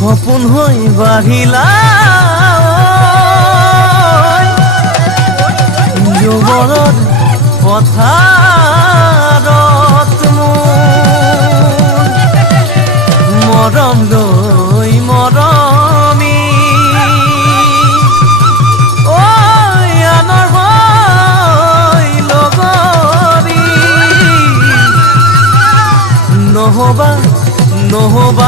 সপোন হৈ বাঢ়িলা যুৱৰত পথাৰত মোৰ মৰম লৈ মৰমি আনৰ হৈ লগৰী নহবা